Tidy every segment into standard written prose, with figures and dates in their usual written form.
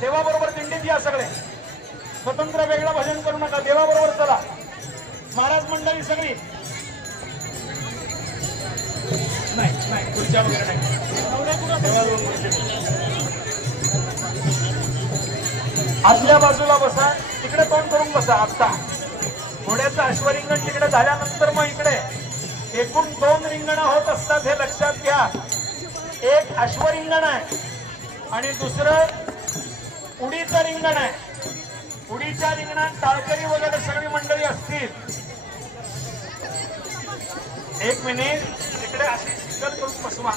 देवाबरोबर दिंडीत या सगळे, स्वतंत्र वेगळं भजन करू नका, देवाबरोबर चला. महाराज मंडळी सगळी नाही खुर्च्या वगैरे नाही. आतल्या बाजूला बसा, तिकडे तोंड करून बसा. आता घोड्याचं अश्वरिंगण तिकडे झाल्यानंतर मग इकडे एकूण 2 रिंगणं होत असतात हे लक्षात घ्या. एक अश्वरिंगण आहे आणि दुसरं उडीचं रिंगण आहे. उडीच्या रिंगणात टाळकरी वगैरे सगळी मंडळी असतील. 1 मिनिट तिकडे अशी शिकल करून बसवा.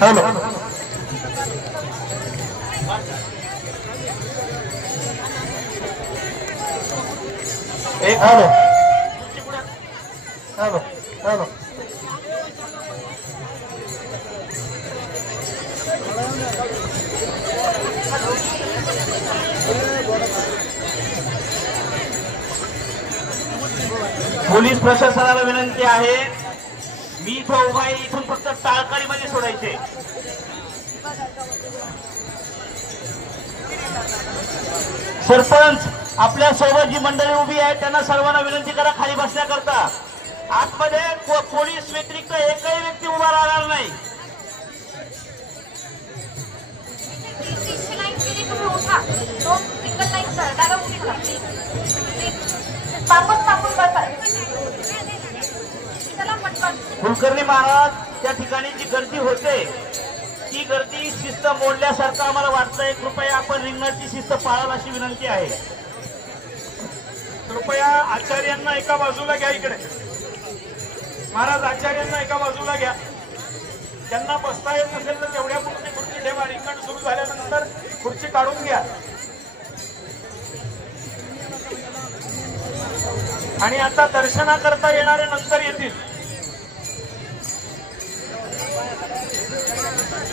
हॅलो एक हॅलो हॅलो हॅलो पोलीस प्रशासनाला विनंती आहे, मी इथं उभा आहे, इथून फक्त टाळकरीमध्ये सोडायचे. सरपंच आपल्या सोबत जी मंडळी उभी आहे त्यांना सर्वांना विनंती करा खाली बसण्याकरता. आतमध्ये पोलीस व्यतिरिक्त एकही व्यक्ती उभा राहणार नाही. कुलकर्णी महाराज त्या ठिकाणी जी गर्दी होते ती गर्दी शिस्त मोडल्यासारखं आम्हाला वाटतंय. कृपया आपण रिंगणाची शिस्त पाळाल अशी विनंती आहे. कृपया आचार्यांना एका बाजूला घ्या. इकडे महाराज आचार्यांना एका बाजूला घ्या. त्यांना बसता येत नसेल तर तेवढ्या पुरती खुर्ची ठेवा. रिंगण सुरू झाल्यानंतर खुर्ची काढून घ्या. आणि आता दर्शनाकरता येणारे नंतर येतील.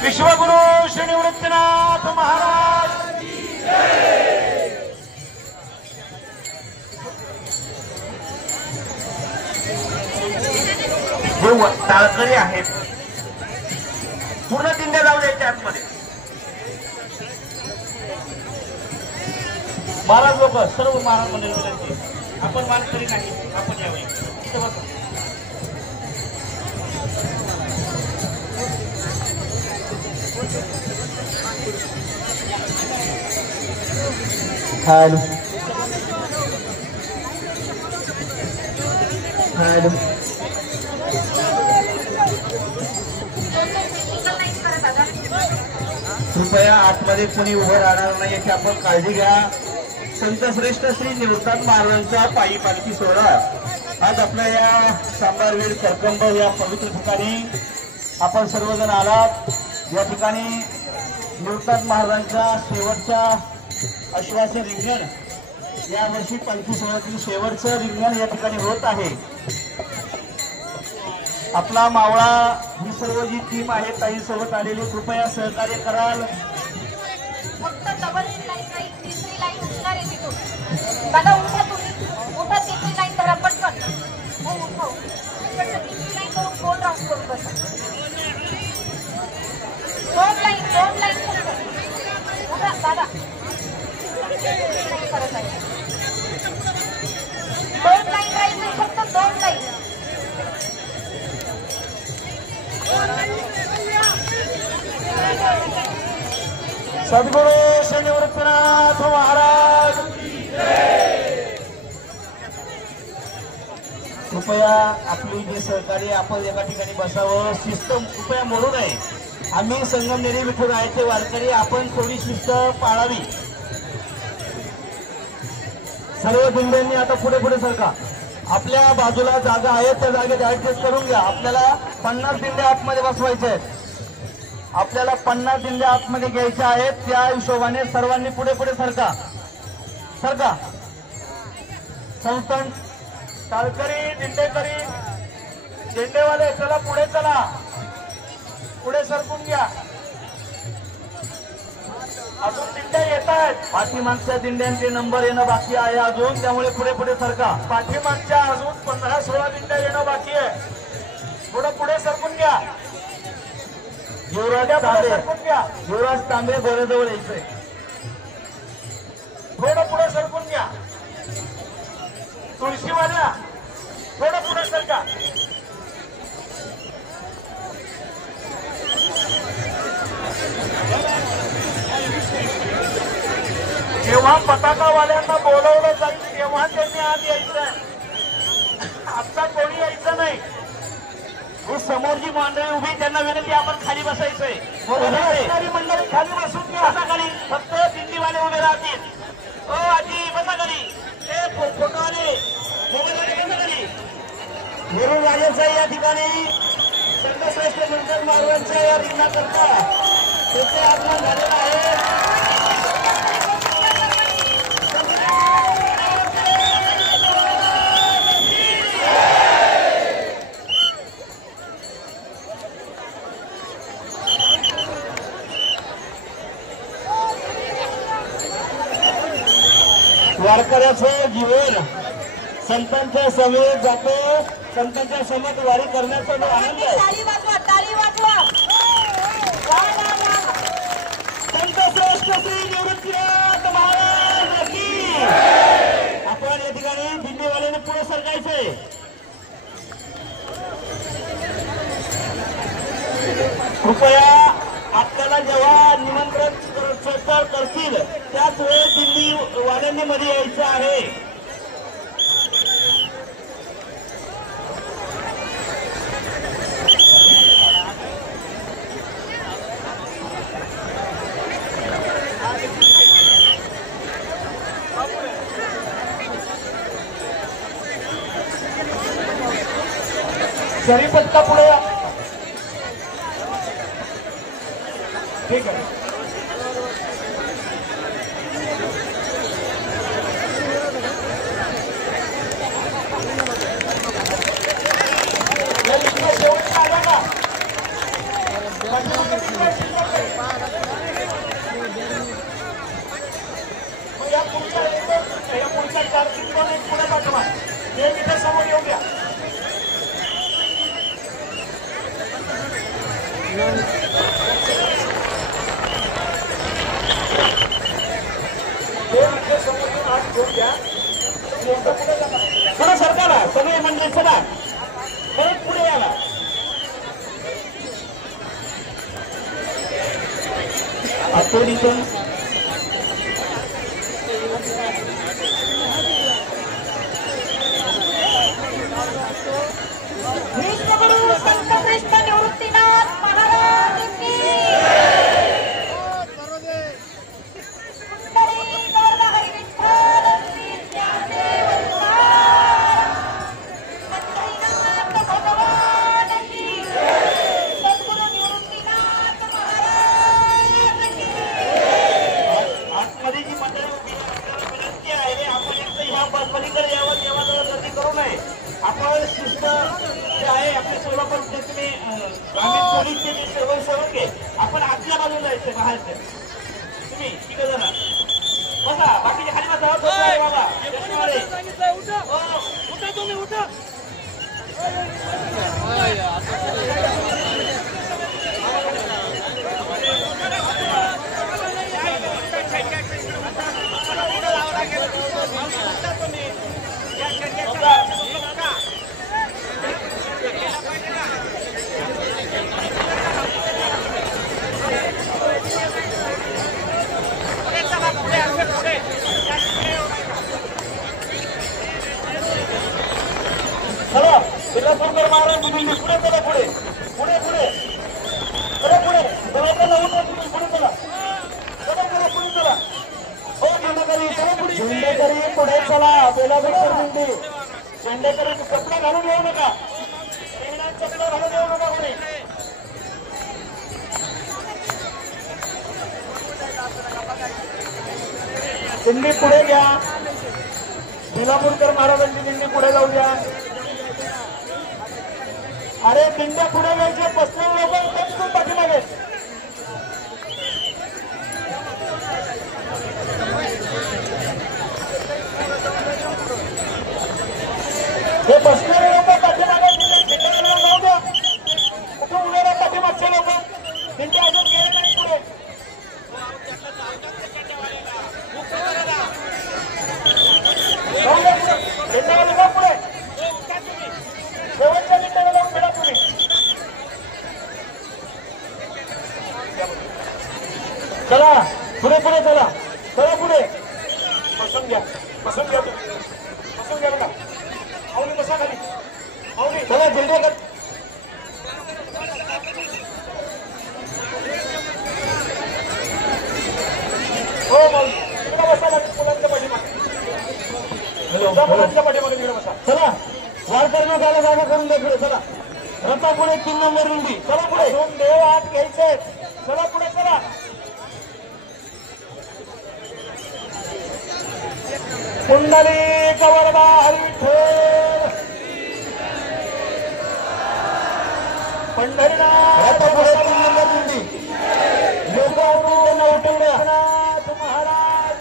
विश्वगुरु श्री निवृत्तीनाथ महाराज जे टाळकरी आहेत पूर्ण दिंड्या जाऊ द्यायच्या आतमध्ये. महाराज लोक सर्व महाराज मंडळी विनंती, आपण मानकरी नाही, आपण यावे इथं बसा. हॅलो हॅलो कृपया आतमध्ये कोणी उभं राहणार नाही याची आपण काळजी घ्या. संत श्रेष्ठ श्री निवृत्तानंद महाराजांचा पायी पालखी सोहळा आज आपल्या या सांबारवीर करकंब या पवित्र ठिकाणी आपण सर्वजण आलात. या ठिकाणी निवृत्तानंद महाराजांच्या शेवटच्या अश्वाचे रिंगण यावर्षी पालखी सोहळ्यातील शेवटचं रिंगण या ठिकाणी होत आहे. आपला मावळा ही सर्व जी टीम आहे ताईसोबत आलेली कृपया सहकार्य कराल. फक्त डबल लाईन नाही, तिसरी लाईन उठणार आहे तिथून. दादा उठा तुम्ही, उठा तिसरी लाईन धरा पटकन. हो उठो, तिसरी लाईन करून गोल राऊंड करून बसा. 2 लाईन फक्त उठा दादा. 2 लाईन राहील नाही, फक्त 2 लाईन. सद्गुरु श्री निवृत्तीनाथ महाराज कृपया आपली जे सहकार्य आपण एका ठिकाणी बसावं. शिस्त कृपया मोडू नये. आम्ही संगमनेरी विठुर आहे ते वारकरी, आपण थोडी शिस्त पाळावी. सर्व दिंड्यांनी आता पुढे पुढे सरका. आपल्या बाजूला जागा आहे त्या जागेत ऍडजस्ट करून घ्या. आपल्याला 50 दिंड्या आतमध्ये बसवायच्या आहेत. आपल्याला 50 दिंड्या आतमध्ये घ्यायच्या आहेत. त्या हिशोबाने सर्वांनी पुढे पुढे सरका सरका. संस्थान टाळकरी दिंडेकरी दिंडेवाले चला पुढे, चला पुढे सरकून घ्या. अजून दिंड्या येत आहेत. पाठीमागच्या दिंड्यांचे नंबर येणं बाकी आहे अजून, त्यामुळे पुढे पुढे सरका. पाठीमागच्या अजून 15-16 दिंड्या येणं बाकी आहे. थोडं पुढे सरकून घ्या. युवराज पुढे तांबे, सरकून घ्या. युवराज तांबे घोड्याजवळ यायचंय. थोडं पुढे सरकून घ्या. तुळशीवाल्या थोडं पुढे सरका. जेव्हा पताकावाल्यांना बोलवलं जाईल तेव्हा त्यांनी आत यायचं. आता कोणी यायचं नाही. ही समोर जी मंडळी उभी त्यांना विनंती आपण खाली बसायचंय. असणारी मंडळी खाली बसून घ्या. बसा खाली, फक्त दिंडीवाले उभे राहतील. ओ आजी बसा खाली. ते फोटोवाले मोबाईलवाले बसा खाली. नेहरू राजाचा या ठिकाणी संघश्रेष्ठ नंतर मारवांच्या या रिंगणाकरता त्याचे आगमन झालेलं आहे. वारकऱ्याचं जीवन संतांच्या समेत जातो. संतांच्या समेत वारी करण्याचा जो आनंद आहे. ताली वाजवा, ताली वाजवा. वा, वा, वा. संत श्रेष्ठ श्री निवृत्तीनाथ महाराज की. आपण या ठिकाणी दिंडीवाल्याने पुढे सरकायचंय. कृपया आपल्याला जेव्हा निमंत्रण स्वीकार करतील त्याच वेळेस दिंडीवाल्यांनी मध्ये यायचं आहे. करीपत्ता पुढे या. ठीक आहे. या लिंगा शेवटच्या आल्या का? मग या पुढच्या 4 एक पुढे पाठवा. हे तिथे समोर येऊ द्या. थोडं सरकाला सगळे मंडळी सदा परत पुढे याला. आतोडीतून विश्वगुरु संत श्रेष्ठ निवृत्तीनाथ महाराज की. कुंडली गौर हरी विठ्ठल श्री ज्ञानदेव तुकाराम. पंढरीनाथ भगवान की. सद्गुरु निवृत्तीनाथ महाराज की. आतमध्ये जी मंडळी उभी आहे, विनंती आहे आपण एकदा ह्या पलीकडे यावं तेव्हा जरा गर्दी करू नये. आपण शिस्त जे आहे आपल्या सर्वांकडून तुम्ही आम्ही पोलीसचे जे सेवक आहे आपण आतल्या बाजूला जायचं बाहेरच्या. तुम्ही तिकडे जरा बसा, बाकीचे खाली बसा. बाबा चला सोलापूरकर महाराज दिंडी पुढे चला. पुढे पुढे पुढे चला. पुढे चला उठा. तुम्ही पुढे चला. चला चला पुढे चला. हो झेंडेकरी चला पुढे. झेंडेकरी पुढे चला. बेलापूरकर दिंडी. झेंडेकरी कपडा घालून येऊ नका. कपडा घालून येऊ नका पुढे. दिंडी पुढे घ्या. बेलापूरकर महाराजांची दिंडी पुढे जाऊ द्या. अरे दिंड्या पुढे घ्यायचे. 55 लोक पाठीमागे. चला पुढे पुढे चला चला पुढे बसून घ्या तुम्ही बसून घ्या बघा माऊली बसा खाली माऊली चला जल्दी कर हो माऊली तिकडे बसा मुलांच्या पाठीमागे मुलांच्या पाठीमागे तिकडे बसा चला वार करणं झालं जागा करून द्या पुढे चला रथा पुढे 3 नंबर रुंदी चला पुढे दोन देव आत घ्यायचे चला पुढे चला कुंडली कवरबा हरिठोर पंढरीनाथ पुढे 3 नंबर रुंदी लोकांनाथ महाराज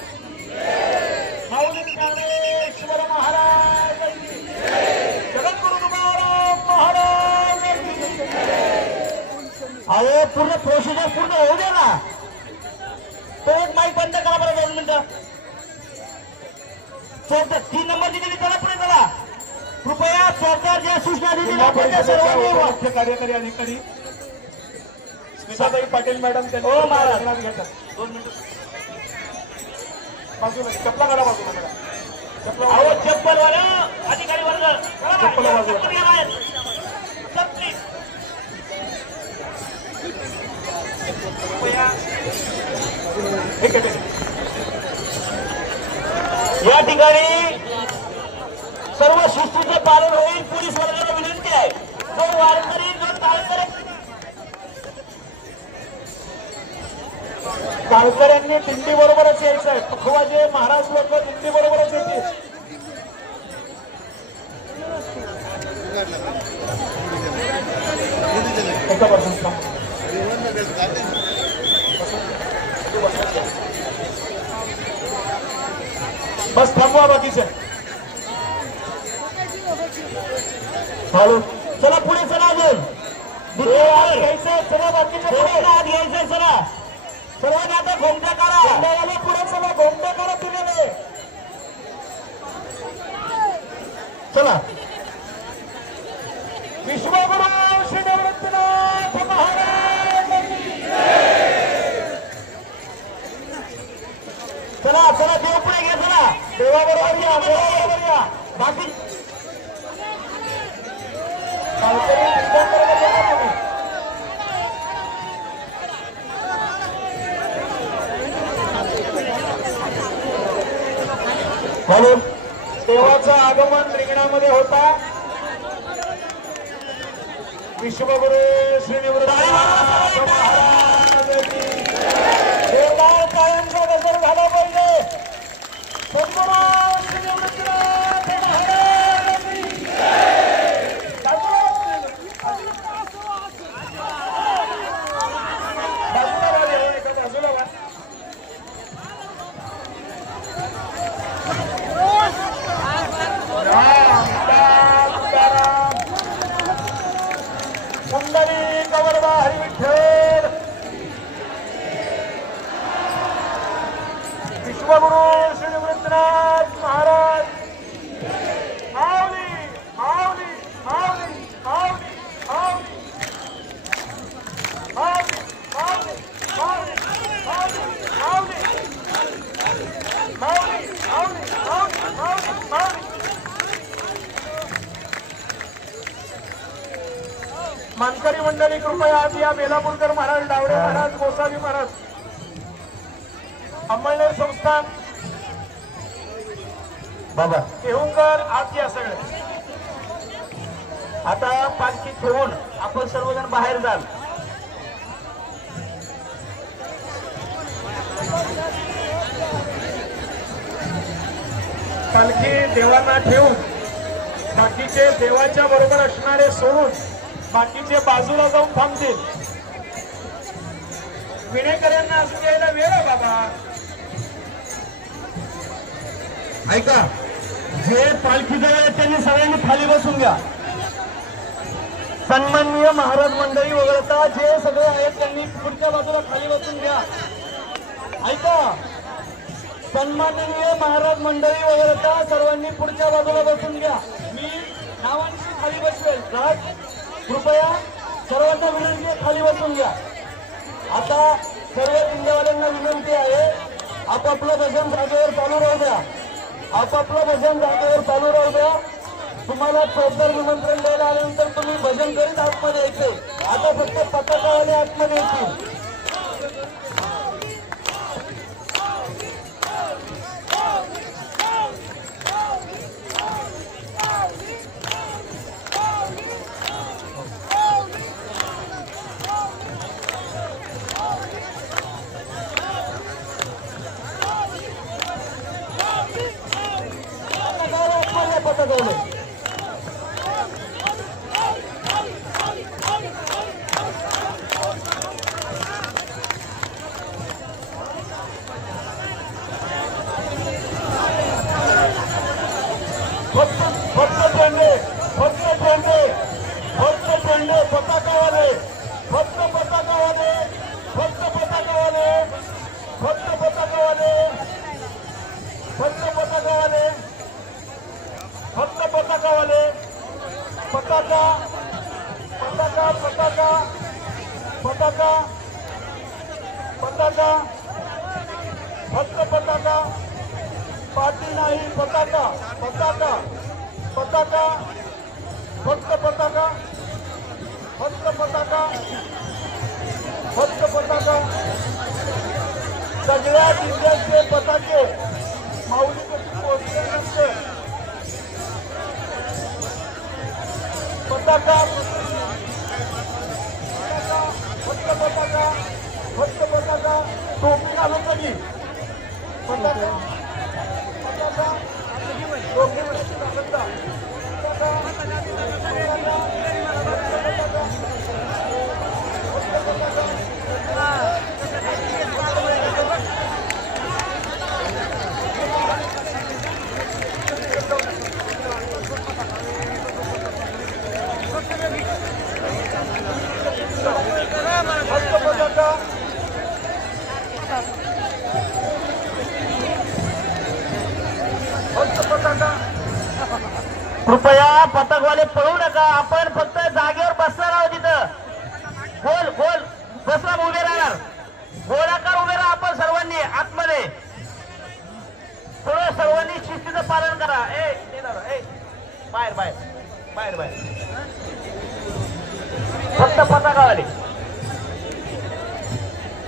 माऊली ज्ञानेश्वर महाराज जगद्गुरु तुकाराम महाराज अहो पूर्ण प्रोसिजर पूर्ण होऊ दे ना तो एक माईक बंद करा बरं 2 मिनिटं 3 नंबर दिलेली चला पुढे चला कृपया सरकार ज्या सूचना दिली मुख्य कार्यकारी अधिकारी स्मिताताई पाटील मॅडम त्यांनी घेतात 2 मिनिटं बाजूला चपला काढा बाजूला अहो चप्पल वाला अधिकारी वर्ग चप्पल बाजूला या ठिकाणी सर्व शिस्तीचे पालन होईल पोलीस वर्गाला विनंती आहे जो वारकरी जो टाळकऱ्यांनी दिंडी बरोबरच यायचं आहे पखवाजे महाराज लोक दिंडी बरोबरच येतील एका पर्सन बस थांबवा बाकीचे हॅलो चला पुढे चला अजून घ्यायचं चला बाकीचे पुढे आत घ्यायचंय चला सर्वांनी आता घोमट्या करा पुढे चला घोमट्या करा तुम्ही चला विश्वगुरु श्री निवृत्तीनाथ महाराज चला चला देव पुढे घ्या चला देवाबरोबर या देवाबरोबर या बाकी म्हणून देवाचं आगमन रिंगणामध्ये होता विश्वगुरु श्री निवृत्तीनाथ महाराज जोरदार टाळ्यांचा गजर झाला पाहिजे सद्गुरु श्री निवृत्तीनाथ महाराज कुंडली कवरबा हरिविठ्ठल विश्वगुरु श्री निवृत्तीनाथ महाराज माऊली माऊली माऊली माऊली माऊली माऊली माऊली माऊली माऊली माऊली माऊली माऊली माऊली माऊली मानकरी मंडळी कृपया आज या बेलापूरकर महाराज डावडे महाराज गोसावी महाराज अंमळनेर संस्थान बाबा केहुंकर आज या सगळे आता पालखी ठेवून आपण सर्वजण बाहेर जाल पालखी देवांना ठेवून बाकीचे देवाच्या बरोबर असणारे सोडून बाकीचे बाजूला जाऊन थांबतील विनेकरांना असं द्यायला वेळ आहे बाबा ऐका जे पालखी जवळ त्यांनी सगळ्यांनी खाली बसून घ्या सन्माननीय महाराज मंडळी वगळता जे सगळे आहेत त्यांनी पुढच्या बाजूला खाली बसून घ्या ऐका सन्माननीय महाराज मंडळी वगळता सर्वांनी पुढच्या बाजूला बसून घ्या मी नावांशी खाली बसवेल कृपया सर्वांना विनंती खाली बसून घ्या आता सर्व जिल्ह्यावाल्यांना विनंती आहे, आपापलं भजन जागेवर चालू राहू द्या. आपापलं भजन जागेवर चालू राहू द्या. तुम्हाला चौथर निमंत्रण द्यायला आल्यानंतर तुम्ही भजन करीत आतमध्ये यायचे. आता फक्त पताकावाले आतमध्ये येतील. पताकावाले फक्त झेंडे पताकावाले, फक्त पताकावाले, फक्त पताकावाले, फक्त पताकावाले, फक्त पताकावाले, फक्त पताकावाले, पताका पताका पताका पताका पताका, फक्त पताका, पाटी नाही, पताका पताका पताका, फक्त पताका, फक्त पताका, फक्त पताका. सगळ्या जिल्ह्याचे पताके माऊलीपासून पोहोचल्यानंतर पताका, फक्त पताका, फक्त पताका, टोपी घालून कधी पताका पताका, टोपी पताका कृपया पतकवाले पळू नका. आपण फक्त जागेवर बसणार आहोत. तिथं गोल गोल बसला उभे राहणार. गोलाकार उभे राहा. आपण सर्वांनी आतमध्ये थोडं सर्वांनी शिस्तीचं पालन करा. बाहेर बाहेर बाहेर बाहेर फक्त पताकावाले.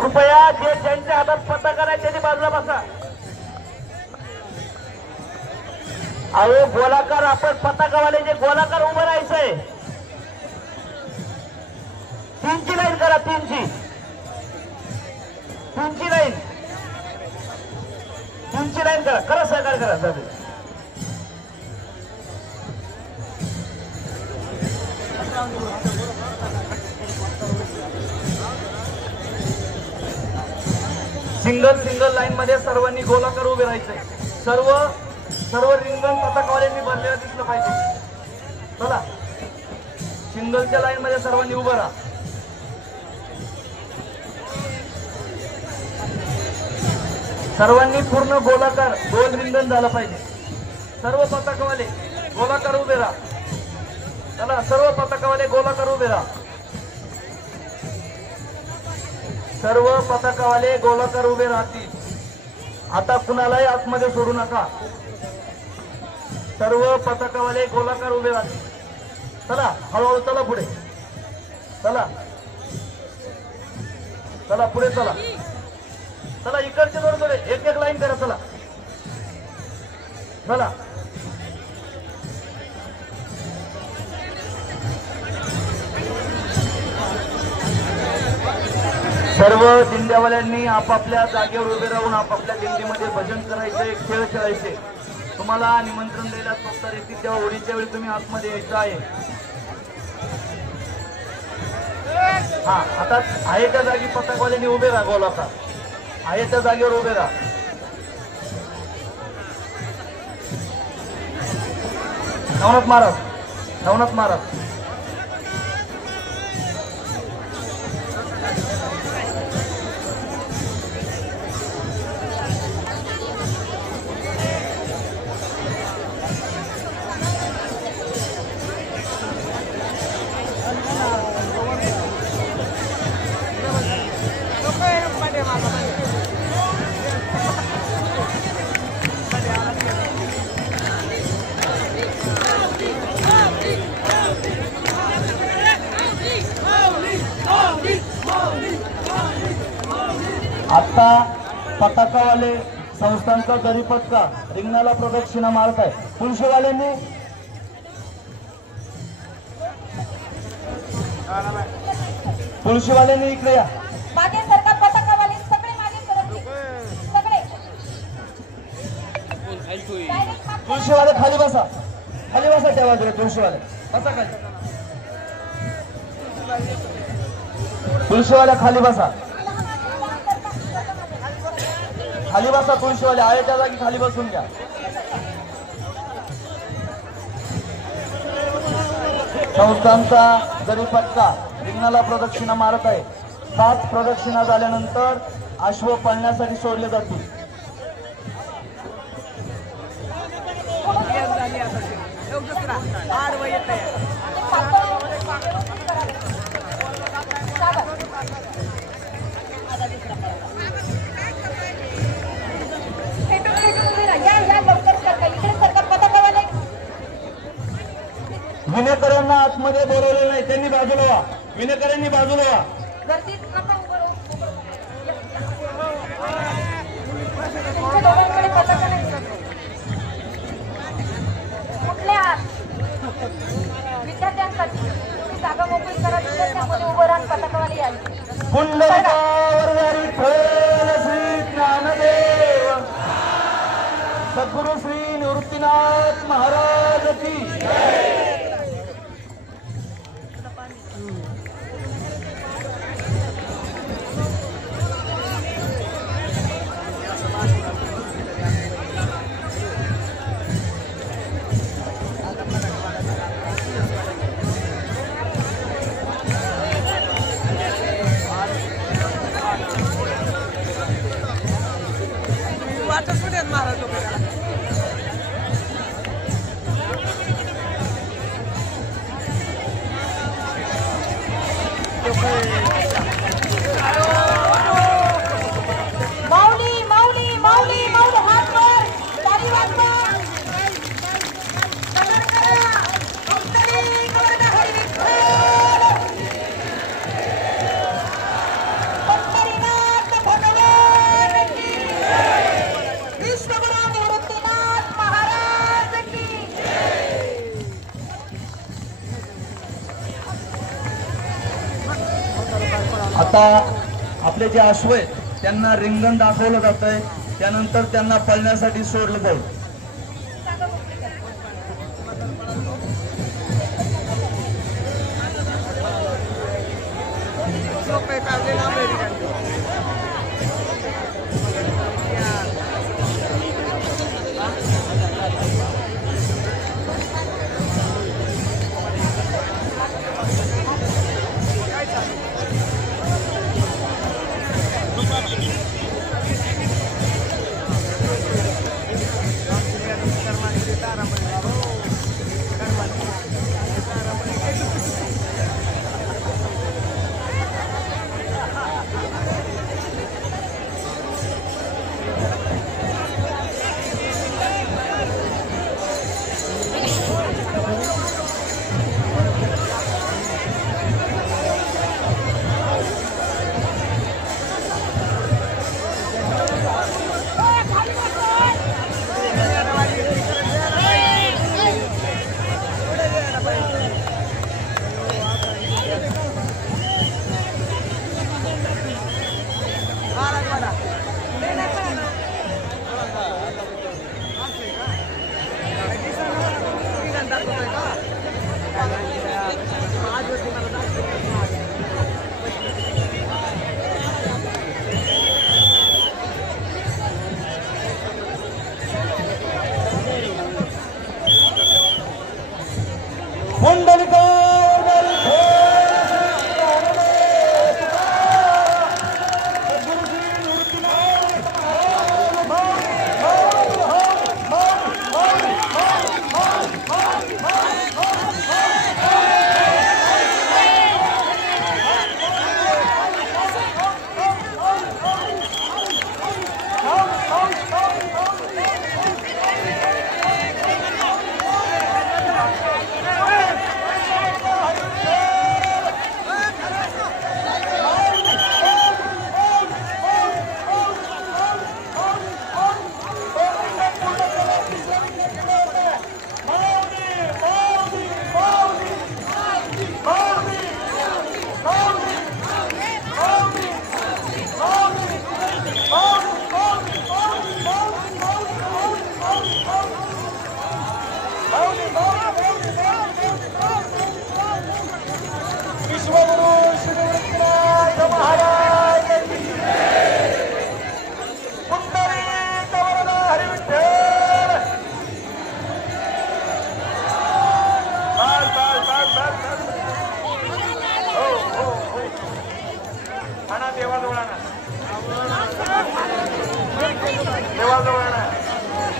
कृपया जे ज्यांच्या हातात पताका नाही त्यांनी बाजूला बसा. अहो गोलाकार, आपण पताकावाले जे गोलाकार उभं राहायचंय. 3ची लाईन करा. 3ची लाईन, 3ची लाईन करा. खरं सहकार्य करा दादा. सिंगल लाईन मध्ये सर्वांनी गोलाकार उभे राहायचंय. सर्व रिंगण पताकावाल्यांनी भरलेलं दिसलं पाहिजे. चला सिंगलच्या लाईन मध्ये सर्वांनी उभं राहा. सर्वांनी पूर्ण गोलाकार गोल रिंगण झालं पाहिजे. सर्व पताकावाले गोलाकार उभे राहा. चला सर्व पताकावाले गोलाकार उभे राहा. सर्व पताकावाले गोलाकार उभे राहतील. आता कुणालाही आतमध्ये सोडू नका. सर्व पताकावाले गोलाकार उभे राहतील. चला हळूहळू चला पुढे. चला चला पुढे चला. चला इकडचे थोडे एक लाईन करा. चला चला. सर्व दिंड्यावाल्यांनी आपापल्या जागेवर उभे राहून आपापल्या दिंडीमध्ये भजन करायचे, खेळ खेळायचे. तुम्हाला निमंत्रण द्यायला चौथर येतील तेव्हा होळीच्या वेळी तुम्ही आतमध्ये यायचं आहे. हा आता आहे त्या जागी पताकवाल्यांनी उभे राहा. गोलाकार आहे त्या जागेवर उभे राहा. नवनाथ महाराज पताकावाले संस्थांचा दरी पटका रिंगणाला प्रदक्षिणा मारत आहे. पुरुषवाल्यांनी इकडे या. मागे सरकार पताकावाले सगळे मागे सरकले. सगळे Direct मागे. तुळशीवाले खाली बसा. खाली बसा त्या बाजूला. तुळशीवाले बसा खाली. तुळशीवाल्या खाली बसा. खाली बसा तुळशीवाले. आहे त्या जागी खाली बसून घ्या. संस्थांचा जरी पटका रिंगणाला प्रदक्षिणा मारत आहे. 7 प्रदक्षिणा झाल्यानंतर अश्व पळण्यासाठी सोडले जातील. विनेकरांना आतमध्ये बोलवले नाही. त्यांनी बाजूला व्हा. विनेकरांनी बाजूला व्हा. गर्दीत नका उभं राहू. तुमच्या दोघांकडे पताका नाही. कुठले आहात? विद्यार्थ्यांसाठी तुम्ही जागा मोकळी करा. विद्यार्थ्यांमध्ये उभं राहून पताकावाले याल. पुंडलिकावरधारी विठ्ठल श्री ज्ञानदेव सद्गुरु श्री निवृत्तीनाथ महाराज की माऊली माऊली माऊली माऊली हात वर. ताली वाजवा. नमन करा. औषधी गोविंद हरी विठ्ठल. पंढरीनाथ भगवान की विश्वगुरु निवृत्तीनाथ महाराज की. आता आपले जे अश्व आहेत त्यांना रिंगण दाखवलं जात आहे. त्यानंतर त्यांना पळण्यासाठी सोडलं जाईल.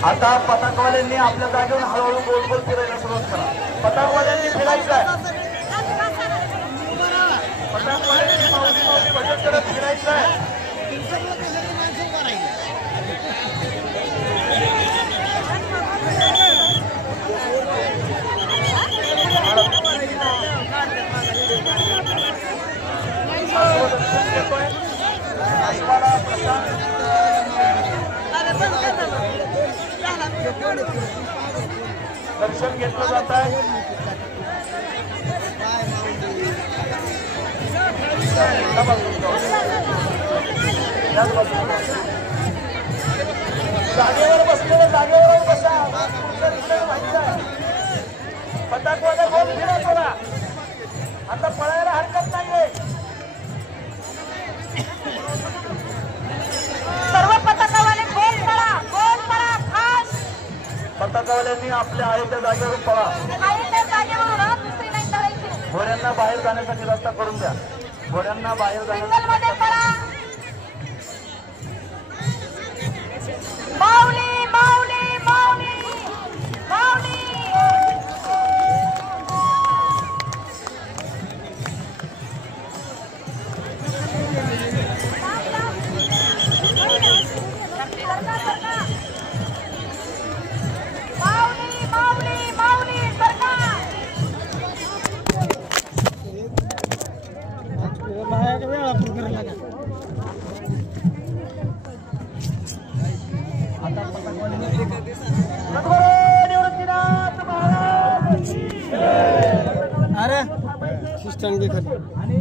आता पताकवाल्यांनी आपल्या जागेवर हळूहळू गोल गोल फिरायला सुरुवात करा. पताकवाल्यांनी फिरायचं आहे. पताकवाल्यांनी माऊली माऊली भजन करत फिरायचं आहे. दर्शन घेतलं जात आहे. जागेवर बसलेलं जागेवर बसा. माहिती आहे पताकवाला गोल फिरा थोडा. आता पळायला हरकत नाहीये. सर्व पताकावाले गोल करा खास. पताकावाल्यांनी आपल्या आहे त्या जागेवर पळा. आहे त्या जागेवरून दुसरी लाईन धरायची. घोड्यांना बाहेर जाण्यासाठी रस्ता करून द्या. घोड्यांना बाहेर सिंगल जाण्यासाठी मध्ये पळा. माऊली माऊली माऊली माऊली. माऊली माऊली माऊली सरकार. निवृत्तीनाथ महाराज. अरे सिस्टम देखत आणि